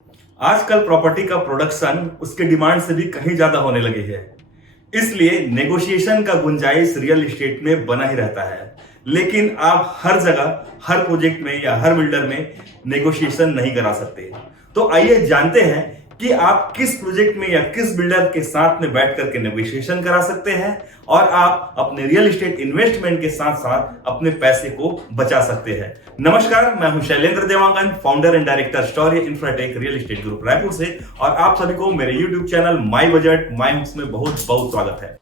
आजकल प्रॉपर्टी का प्रोडक्शन उसके डिमांड से भी कहीं ज्यादा होने लगी है। इसलिए नेगोशिएशन का गुंजाइश रियल एस्टेट में बना ही रहता है। लेकिन आप हर जगह, हर प्रोजेक्ट में या हर बिल्डर में नेगोशिएशन नहीं करा सकते। तो आइए जानते हैं कि आप किस प्रोजेक्ट में या किस बिल्डर के साथ में बैठ करके नेगोशिएशन करा सकते हैं और आप अपने रियल एस्टेट इन्वेस्टमेंट के साथ साथ अपने पैसे को बचा सकते हैं। नमस्कार, मैं हूं Shailendra Dewangan, founder and director Story Infratech real estate group Raipur से, और आप सभी को मेरे YouTube channel my budget my hooks में बहुत बहुत स्वागत है।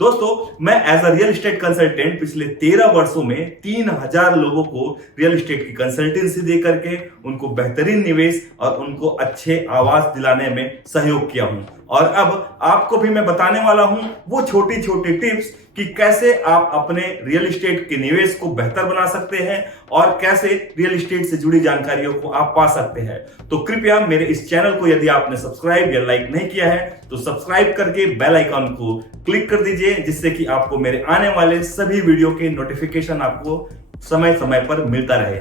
दोस्तों, मैं as a real estate consultant पिछले 13 वर्षों में 3000 लोगों को रियल एस्टेट की कंसल्टेंसी दे करके उनको बेहतरीन निवेश और उनको अच्छे आवास दिलाने में सहयोग किया हूं। और अब आपको भी मैं बताने वाला हूं वो छोटी छोटी टिप्स कि कैसे आप अपने रियल एस्टेट के निवेश को बेहतर बना सकते हैं और कैसे रियल एस्टेट से जुड़ी जानकारियों को आप पा सकते हैं। तो कृपया मेरे इस चैनल को यदि आपने सब्सक्राइब या लाइक नहीं किया है तो सब्सक्राइब करके बेल आइकन को क्लिक कर दीजिए, जिससे कि आपको मेरे आने वाले सभी वीडियो के नोटिफिकेशन आपको समय समय पर मिलता रहे।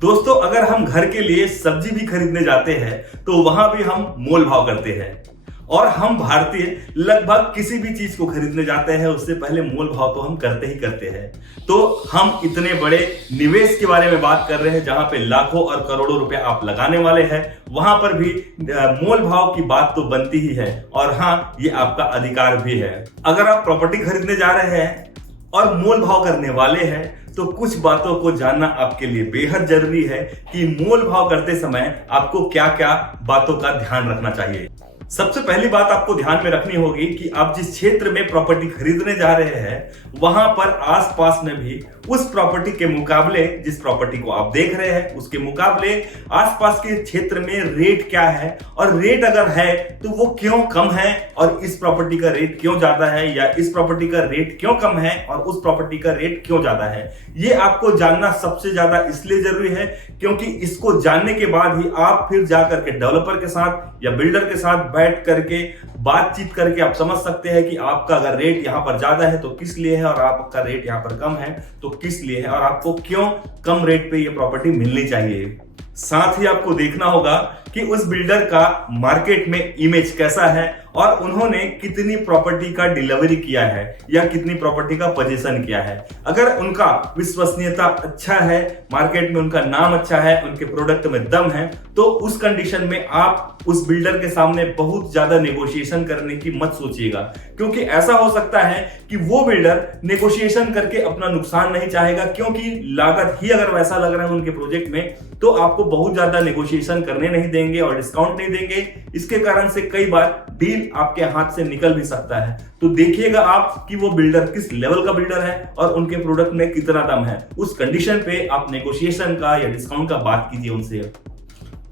दोस्तों, अगर हम घर के लिए सब्जी भी खरीदने जाते हैं तो वहां भी हम मोल भाव करते हैं, और हम भारतीय लगभग किसी भी चीज को खरीदने जाते हैं उससे पहले मोल भाव तो हम करते ही करते हैं। तो हम इतने बड़े निवेश के बारे में बात कर रहे हैं जहां पे लाखों और करोड़ों रुपए आप लगाने वाले हैं, वहां पर भी मोल भाव की बात तो बनती ही है। और हाँ, ये आपका अधिकार भी है। अगर आप प्रॉपर्टी खरीदने जा रहे हैं और मोल भाव करने वाले हैं तो कुछ बातों को जानना आपके लिए बेहद जरूरी है कि मोल भाव करते समय आपको क्या क्या बातों का ध्यान रखना चाहिए। सबसे पहली बात आपको ध्यान में रखनी होगी कि आप जिस क्षेत्र में प्रॉपर्टी खरीदने जा रहे हैं वहां पर आसपास में भी उस प्रॉपर्टी के मुकाबले, जिस प्रॉपर्टी को आप देख रहे हैं उसके मुकाबले आसपास के क्षेत्र में रेट क्या है, और रेट अगर है तो वो क्यों कम है, और इस प्रॉपर्टी का रेट क्यों ज्यादा है, या इस प्रॉपर्टी का रेट क्यों कम है और उस प्रॉपर्टी का रेट क्यों ज्यादा है। ये आपको जानना सबसे ज्यादा इसलिए जरूरी है क्योंकि इसको जानने के बाद ही आप फिर जाकर के डेवलपर के साथ या बिल्डर के साथ बैठ करके बातचीत करके आप समझ सकते हैं कि आपका अगर रेट यहां पर ज्यादा है तो किस लिए है, और आपका रेट यहां पर कम है तो किस लिए है, और आपको क्यों कम रेट पे ये प्रॉपर्टी मिलनी चाहिए। साथ ही आपको देखना होगा कि उस बिल्डर का मार्केट में इमेज कैसा है और उन्होंने कितनी प्रॉपर्टी का डिलीवरी किया है या कितनी प्रॉपर्टी का पोजीशन किया है। अगर उनका विश्वसनीयता अच्छा है, मार्केट में उनका नाम अच्छा है, उनके प्रोडक्ट में दम है, तो उस कंडीशन में आप उस बिल्डर के सामने बहुत ज्यादा नेगोशिएशन करने की मत सोचिएगा, क्योंकि ऐसा हो सकता है कि वो बिल्डर नेगोशिएशन करके अपना नुकसान नहीं चाहेगा, क्योंकि लागत ही अगर वैसा लग रहा है उनके प्रोजेक्ट में तो आपको बहुत ज्यादा नेगोशिएशन करने नहीं देंगे और डिस्काउंट नहीं देंगे। इसके कारण से कई बार डील आपके हाथ से निकल भी सकता है। तो देखिएगा आप कि वो बिल्डर किस लेवल का बिल्डर है और उनके प्रोडक्ट में कितना दम है। उस कंडीशन पे आप नेगोशिएशन का या डिस्काउंट का बात कीजिए उनसे।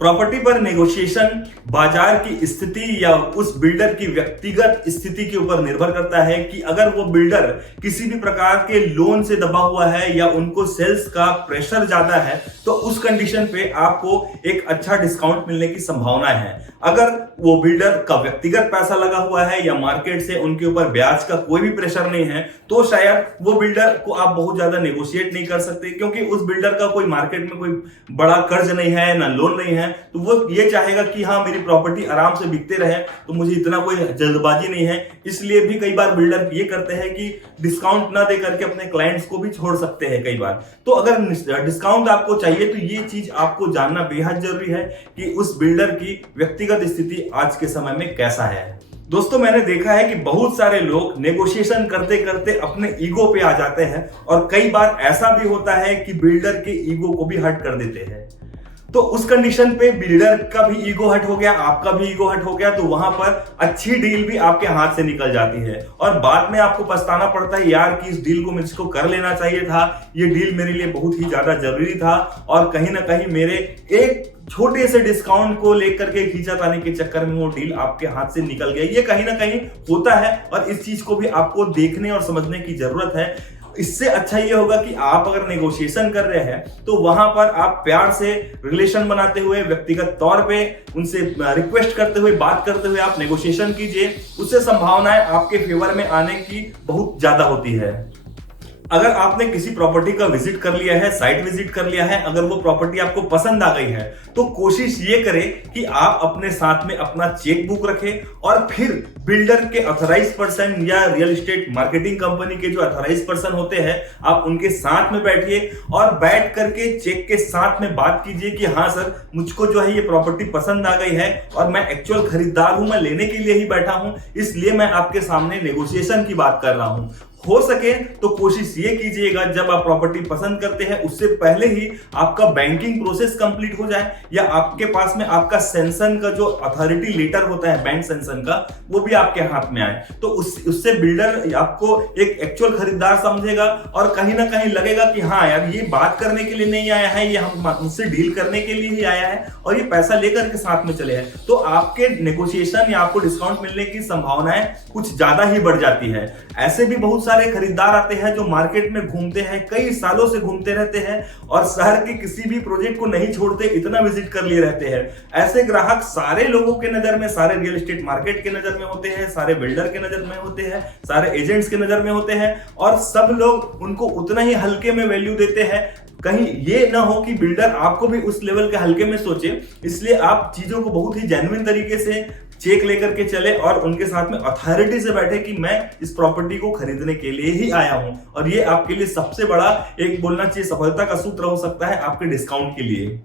प्रॉपर्टी पर नेगोशिएशन बाजार की स्थिति या उस बिल्डर की व्यक्तिगत स्थिति के ऊपर निर्भर करता है कि अगर वो बिल्डर किसी भी प्रकार के लोन से दबा हुआ है या उनको सेल्स का प्रेशर ज्यादा है तो उस कंडीशन पे आपको एक अच्छा डिस्काउंट मिलने की संभावना है। अगर वो बिल्डर का व्यक्तिगत पैसा लगा हुआ है या मार्केट से उनके ऊपर ब्याज का कोई भी प्रेशर नहीं है तो शायद वो बिल्डर को आप बहुत ज्यादा नेगोशिएट नहीं कर सकते, क्योंकि उस बिल्डर का कोई मार्केट में कोई बड़ा कर्ज नहीं है, ना लोन नहीं है, तो वो ये चाहेगा कि हाँ मेरी प्रॉपर्टी आराम से बिकते रहे, तो मुझे इतना कोई जल्दबाजी नहीं है। इसलिए भी कई बार बिल्डर ये करते हैं कि डिस्काउंट ना दे करके अपने क्लाइंट्स को भी छोड़ सकते हैं कई बार। तो अगर डिस्काउंट आपको चाहिए तो ये चीज आपको जानना बेहद जरूरी है कि उस बिल्डर की व्यक्तिगत स्थिति आज के समय में कैसा है। दोस्तों, मैंने देखा है कि बहुत सारे लोग नेगोशिएशन करते करते अपने ईगो पे आ जाते हैं, और कई बार ऐसा भी होता है कि बिल्डर के ईगो को भी हर्ट कर देते हैं। तो उस कंडीशन पे बिल्डर का भी ईगो हर्ट हो गया, आपका भी ईगो हर्ट हो गया, तो वहां पर अच्छी डील भी आपके हाथ से निकल जाती है और बाद में आपको पछताना पड़ता है यार कि इस डील को मुझको कर लेना चाहिए था, ये डील मेरे लिए बहुत ही ज्यादा जरूरी था, और कहीं ना कहीं मेरे एक छोटे से डिस्काउंट को लेकर के खींचातानी के चक्कर में वो डील आपके हाथ से निकल गई। ये कहीं ना कहीं होता है और इस चीज को भी आपको देखने और समझने की जरूरत है। इससे अच्छा ये होगा कि आप अगर नेगोशिएशन कर रहे हैं तो वहां पर आप प्यार से रिलेशन बनाते हुए, व्यक्तिगत तौर पे उनसे रिक्वेस्ट करते हुए, बात करते हुए आप नेगोशिएशन कीजिए। उससे संभावनाएं आपके फेवर में आने की बहुत ज्यादा होती है। अगर आपने किसी प्रॉपर्टी का विजिट कर लिया है, साइट विजिट कर लिया है, अगर वो प्रॉपर्टी आपको पसंद आ गई है, तो कोशिश ये करें कि आप अपने साथ में अपना चेक बुक रखें और फिर बिल्डर के ऑथराइज पर्सन या रियल एस्टेट मार्केटिंग कंपनी के जो ऑथराइज पर्सन होते हैं, आप उनके साथ में बैठिए और बैठ करके चेक के साथ में बात कीजिए कि हाँ सर, मुझको जो है ये प्रॉपर्टी पसंद आ गई है और मैं एक्चुअल खरीदार हूं, मैं लेने के लिए ही बैठा हूं, इसलिए मैं आपके सामने नेगोशिएशन की बात कर रहा हूं। हो सके तो कोशिश ये कीजिएगा जब आप प्रॉपर्टी पसंद करते हैं उससे पहले ही आपका बैंकिंग प्रोसेस कंप्लीट हो जाए, या आपके पास में आपका सेंसन का जो अथॉरिटी लेटर होता है बैंक सेंसन का, वो भी आपके हाथ में आए। तो उससे बिल्डर आपको एक एक्चुअल खरीदार समझेगा और कहीं ना कहीं लगेगा कि हाँ यार, ये बात करने के लिए नहीं आया है, ये हमसे डील करने के लिए ही आया है और ये पैसा लेकर के साथ में चले हैं। तो आपके नेगोशिएशन या आपको डिस्काउंट मिलने की संभावनाएं कुछ ज्यादा ही बढ़ जाती है। ऐसे भी बहुत सारे खरीदार आते हैं जो मार्केट में घूमते हैं, कई सालों से घूमते रहते हैं और शहर के किसी भी प्रोजेक्ट को नहीं छोड़ते, इतना विजिट कर लिए रहते हैं। ऐसे ग्राहक सारे लोगों के नजर में, सारे रियल एस्टेट मार्केट के नजर में होते हैं, सारे बिल्डर के नजर में होते हैं, सारे एजेंट्स के नजर में होते हैं और सब लोग उनको उतना ही हल्के में वैल्यू देते हैं। कहीं ये ना हो कि बिल्डर आपको भी उस लेवल के हल्के में सोचे, इसलिए आप चीजों को बहुत ही जेन्युइन तरीके से चेक लेकर के चले और उनके साथ में अथॉरिटी से बैठे कि मैं इस प्रॉपर्टी को खरीदने के लिए ही आया हूं। और ये आपके लिए सबसे बड़ा एक बोलना चाहिए सफलता का सूत्र हो सकता है आपके डिस्काउंट के लिए।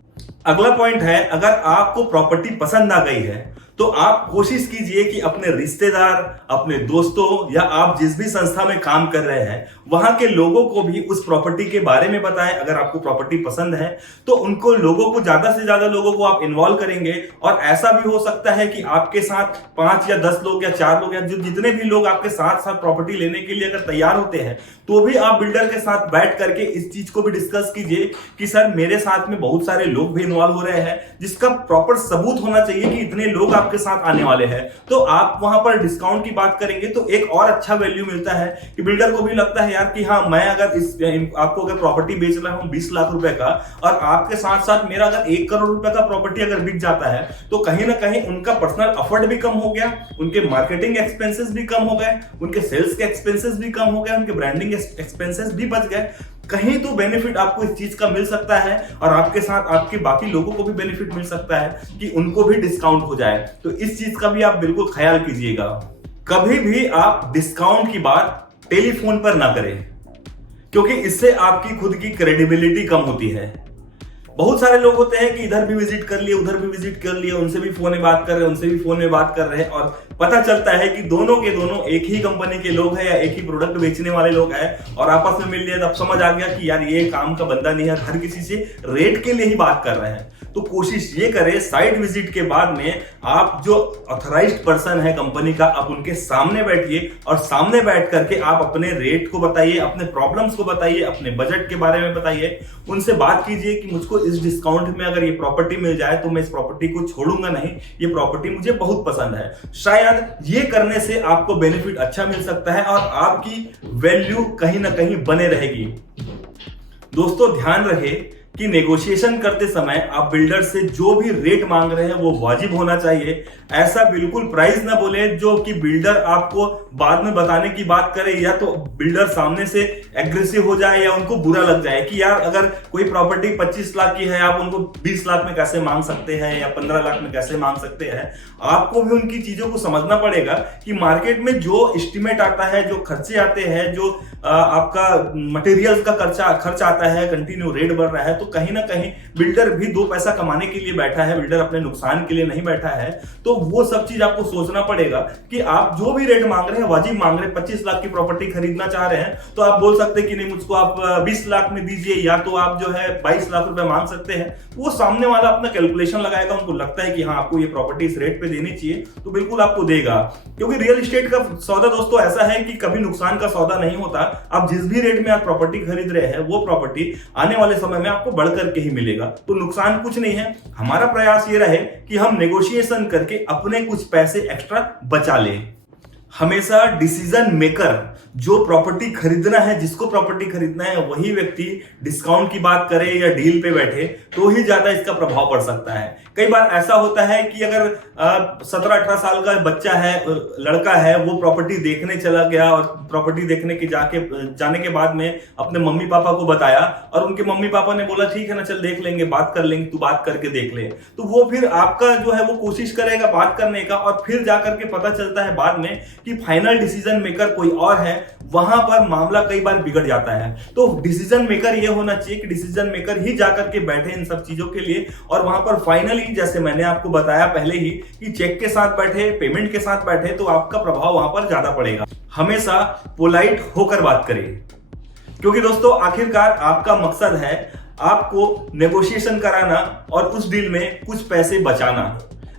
अगला पॉइंट है, अगर आपको प्रॉपर्टी पसंद आ गई है तो आप कोशिश कीजिए कि अपने रिश्तेदार, अपने दोस्तों या आप जिस भी संस्था में काम कर रहे हैं वहां के लोगों को भी उस प्रॉपर्टी के बारे में बताएं। अगर आपको प्रॉपर्टी पसंद है तो उनको लोगों को, ज्यादा से ज्यादा लोगों को आप इन्वॉल्व करेंगे और ऐसा भी हो सकता है कि आपके साथ 5 या 10 लोग या 4 लोग या जितने भी लोग आपके साथ साथ प्रॉपर्टी लेने के लिए अगर तैयार होते हैं तो भी आप बिल्डर के साथ बैठ करके इस चीज को भी डिस्कस कीजिए कि सर, मेरे साथ में बहुत सारे लोग भी इन्वॉल्व हो रहे हैं, जिसका प्रॉपर सबूत होना चाहिए कि इतने लोग आपके साथ आने वाले हैं। तो आप वहां पर डिस्काउंट की बात करेंगे तो एक और अच्छा वैल्यू मिलता है कि बिल्डर को भी लगता है यार कि हाँ, मैं अगर आपको अगर प्रॉपर्टी बेच रहा हूं 20 लाख रुपए का और आपके साथ साथ मेरा अगर 1 करोड़ रुपए का प्रॉपर्टी अगर बिक जाता है तो कहीं ना कहीं उनका पर्सनल एफर्ट भी कम हो गया, उनके मार्केटिंग एक्सपेंसेस भी कम हो गए, उनके सेल्स के एक्सपेंसेस भी कम हो गए, उनके ब्रांडिंग एक्सपेंसेस भी बच गए। कहीं तो बेनिफिट आपको इस चीज का मिल सकता है और आपके साथ आपके बाकी लोगों को भी बेनिफिट मिल सकता है कि उनको भी डिस्काउंट हो जाए। तो इस चीज का भी आप बिल्कुल ख्याल कीजिएगा। कभी भी आप डिस्काउंट की बात टेलीफोन पर ना करें, क्योंकि इससे आपकी खुद की क्रेडिबिलिटी कम होती है। बहुत सारे लोग होते हैं कि इधर भी विजिट कर लिए, उधर भी विजिट कर लिए, उनसे भी फोन में बात कर रहे हैं, उनसे भी फोन में बात कर रहे हैं और पता चलता है कि दोनों के दोनों एक ही कंपनी के लोग हैं या एक ही प्रोडक्ट बेचने वाले लोग हैं और आपस में मिल लिए, तब समझ आ गया कि यार ये काम का बंदा नहीं है, हर किसी से रेट के लिए ही बात कर रहे हैं। तो कोशिश ये करें साइट विजिट के बाद में आप जो ऑथराइज्ड पर्सन है कंपनी का, आप उनके सामने बैठिए और सामने बैठ करके आप अपने रेट को बताइए, अपने प्रॉब्लम्स को बताइए, अपने बजट के बारे में बताइए, उनसे बात कीजिए कि मुझको इस डिस्काउंट में अगर ये प्रॉपर्टी मिल जाए तो मैं इस प्रॉपर्टी को छोड़ूंगा नहीं, ये प्रॉपर्टी मुझे बहुत पसंद है। शायद ये करने से आपको बेनिफिट अच्छा मिल सकता है और आपकी वैल्यू कहीं ना कहीं बने रहेगी। दोस्तों, ध्यान रहे कि नेगोशिएशन करते समय आप बिल्डर से जो भी रेट मांग रहे हैं वो वाजिब होना चाहिए। ऐसा बिल्कुल प्राइस ना बोले जो कि बिल्डर आपको बाद में बताने की बात करे, या तो बिल्डर सामने से एग्रेसिव हो जाए या उनको बुरा लग जाए कि यार अगर कोई प्रॉपर्टी 25 लाख की है आप उनको 20 लाख में कैसे मांग सकते हैं या 15 लाख में कैसे मांग सकते हैं। आपको भी उनकी चीजों को समझना पड़ेगा कि मार्केट में जो एस्टिमेट आता है, जो खर्चे आते हैं, जो आपका मटेरियल्स का खर्च आता है, कंटिन्यू रेट बढ़ रहा है, तो कहीं ना कहीं बिल्डर भी 2 पैसा कमाने के लिए बैठा है, बिल्डर अपने नुकसान के लिए नहीं बैठा है। तो वो सब चीज आपको सोचना पड़ेगा कि आप जो भी रेट मांग रहे हैं वाजिब मांग रहे हैं। 25 लाख की प्रॉपर्टी खरीदना चाह रहे हैं तो आप बोल सकते हैं कि नहीं, मुझको आप 20 लाख में दीजिए, या तो आप जो है 22 लाख रुपए मांग सकते हैं। वो सामने वाला अपना कैलकुलेशन लगाएगा, उनको लगता है कि हाँ आपको ये प्रॉपर्टी इस रेट पे देनी चाहिए तो बिल्कुल आपको देगा। क्योंकि रियल एस्टेट का सौदा दोस्तों ऐसा है कि कभी नुकसान का सौदा नहीं होता। आप जिस भी रेट में आप प्रॉपर्टी खरीद रहे हैं वो प्रॉपर्टी आने वाले समय में आपको बढ़कर के ही मिलेगा, तो नुकसान कुछ नहीं है। हमारा प्रयास ये रहे कि हम नेगोशिएशन करके अपने कुछ पैसे एक्स्ट्रा बचा लें। हमेशा डिसीजन मेकर जो प्रॉपर्टी खरीदना है, जिसको प्रॉपर्टी खरीदना है, वही व्यक्ति डिस्काउंट की बात करे या डील पे बैठे तो ही ज्यादा इसका प्रभाव पड़ सकता है। कई बार ऐसा होता है कि अगर 17-18 साल का बच्चा है, लड़का है, वो प्रॉपर्टी देखने चला गया और प्रॉपर्टी देखने के जाने के बाद में अपने मम्मी पापा को बताया और उनके मम्मी पापा ने बोला ठीक है ना, चल देख लेंगे, बात कर लेंगे, तू बात करके देख ले, तो वो फिर आपका जो है वो कोशिश करेगा बात करने का, और फिर जाकर के पता चलता है बाद में कि फाइनल डिसीजन मेकर कोई और है। वहां पर मामला कई बार बिगड़ जाता है। तो डिसीजन मेकर ये होना चाहिए कि डिसीजन मेकर ही जाकर के बैठे इन सब चीजों के लिए, और वहां पर फाइनली जैसे मैंने आपको बताया पहले ही कि चेक के साथ बैठे, पेमेंट के साथ बैठे, तो आपका प्रभाव वहां पर ज्यादा पड़ेगा। हमेशा पोलाइट होकर बात करिए, क्योंकि दोस्तों आखिरकार आपका मकसद है आपको नेगोशिएशन कराना और उस डील में कुछ पैसे बचाना।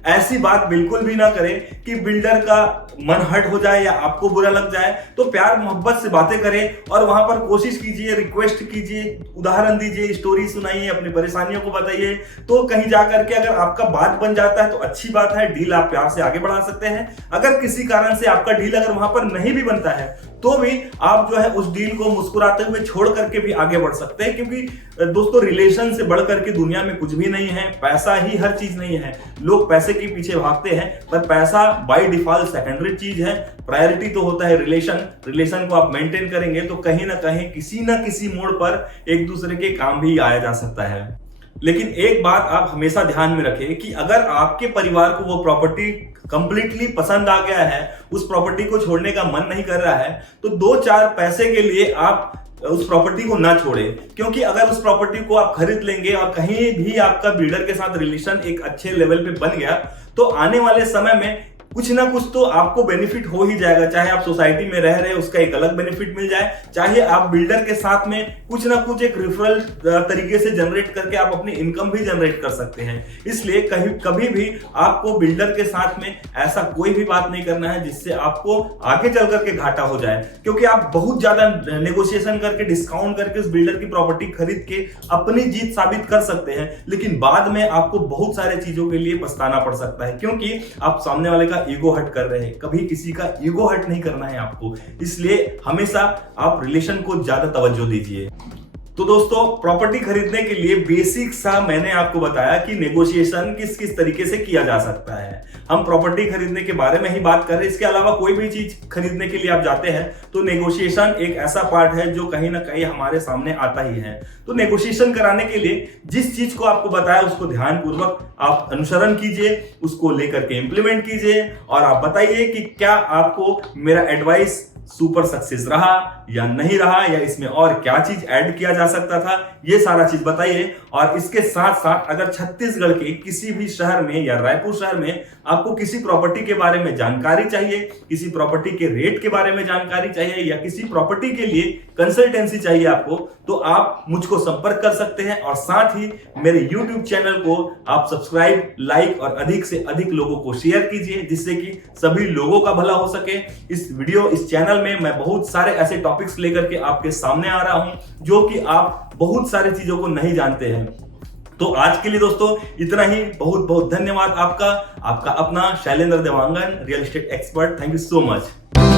ऐसी बात बिल्कुल भी ना करें कि बिल्डर का मन हर्ट हो जाए या आपको बुरा लग जाए। तो प्यार मोहब्बत से बातें करें और वहां पर कोशिश कीजिए, रिक्वेस्ट कीजिए, उदाहरण दीजिए, स्टोरी सुनाइए, अपनी परेशानियों को बताइए। तो कहीं जाकर के अगर आपका बात बन जाता है तो अच्छी बात है, डील आप प्यार से आगे बढ़ा सकते हैं। अगर किसी कारण से आपका डील अगर वहां पर नहीं भी बनता है तो भी आप जो है उस डील को मुस्कुराते हुए छोड़ करके भी आगे बढ़ सकते हैं, क्योंकि दोस्तों रिलेशन से बढ़ करके दुनिया में कुछ भी नहीं है। पैसा ही हर चीज नहीं है। लोग पैसे के पीछे भागते हैं, पर पैसा बाय डिफॉल्ट सेकेंडरी चीज है। प्रायोरिटी तो होता है रिलेशन को आप मेंटेन करेंगे तो कहीं ना कहीं किसी ना किसी मोड़ पर एक दूसरे के काम भी आया जा सकता है। लेकिन एक बात आप हमेशा ध्यान में रखें कि अगर आपके परिवार को वो प्रॉपर्टी कंप्लीटली पसंद आ गया है, उस प्रॉपर्टी को छोड़ने का मन नहीं कर रहा है, तो 2-4 पैसे के लिए आप उस प्रॉपर्टी को ना छोड़ें। क्योंकि अगर उस प्रॉपर्टी को आप खरीद लेंगे और कहीं भी आपका बिल्डर के साथ रिलेशन एक अच्छे लेवल पे बन गया, तो आने वाले समय में कुछ ना कुछ तो आपको बेनिफिट हो ही जाएगा। चाहे आप सोसाइटी में रह रहे हैं उसका एक अलग बेनिफिट मिल जाए, चाहे आप बिल्डर के साथ में कुछ ना कुछ एक रेफरल तरीके से जनरेट करके आप अपनी इनकम भी जनरेट कर सकते हैं। इसलिए कभी भी आपको बिल्डर के साथ में ऐसा कोई भी बात नहीं करना है जिससे आपको आगे चल करके घाटा हो जाए। क्योंकि आप बहुत ज्यादा नेगोशिएशन करके, डिस्काउंट करके उस बिल्डर की प्रॉपर्टी खरीद के अपनी जीत साबित कर सकते हैं, लेकिन बाद में आपको बहुत सारे चीजों के लिए पछताना पड़ सकता है, क्योंकि आप सामने वाले का ईगो हर्ट कर रहे हैं। कभी किसी का ईगो हर्ट नहीं करना है आपको। इसलिए हमेशा आप रिलेशन को ज्यादा तवज्जो दीजिए। तो दोस्तों प्रॉपर्टी खरीदने के लिए बेसिक सा मैंने आपको बताया कि नेगोशिएशन किस किस तरीके से किया जा सकता है। हम प्रॉपर्टी खरीदने के बारे में ही बात कर रहे हैं। इसके अलावा कोई भी चीज खरीदने के लिए आप जाते हैं तो नेगोशिएशन एक ऐसा पार्ट है जो कहीं ना कहीं हमारे सामने आता ही है। तो नेगोशिएशन कराने के लिए जिस चीज को आपको बताया उसको ध्यानपूर्वक आप अनुसरण कीजिए, उसको लेकर के इंप्लीमेंट कीजिए और आप बताइए कि क्या आपको मेरा एडवाइस सुपर सक्सेस रहा या नहीं रहा, या इसमें और क्या चीज ऐड किया जा सकता था, ये सारा चीज बताइए। और इसके साथ साथ अगर छत्तीसगढ़ के किसी भी शहर में या रायपुर शहर में आपको किसी प्रॉपर्टी के बारे में जानकारी चाहिए, किसी प्रॉपर्टी के रेट के बारे में जानकारी चाहिए, या किसी प्रॉपर्टी के लिए कंसल्टेंसी चाहिए आपको, तो आप मुझको संपर्क कर सकते हैं। और साथ ही मेरे YouTube चैनल को आप सब्सक्राइब, लाइक और अधिक से अधिक लोगों को शेयर कीजिए, जिससे कि सभी लोगों का भला हो सके। इस चैनल में मैं बहुत सारे ऐसे टॉपिक्स लेकर के आपके सामने आ रहा हूं जो कि आप बहुत सारी चीजों को नहीं जानते हैं। तो आज के लिए दोस्तों इतना ही। बहुत बहुत धन्यवाद आपका अपना Shailendra Dewangan, real estate expert. Thank you so much.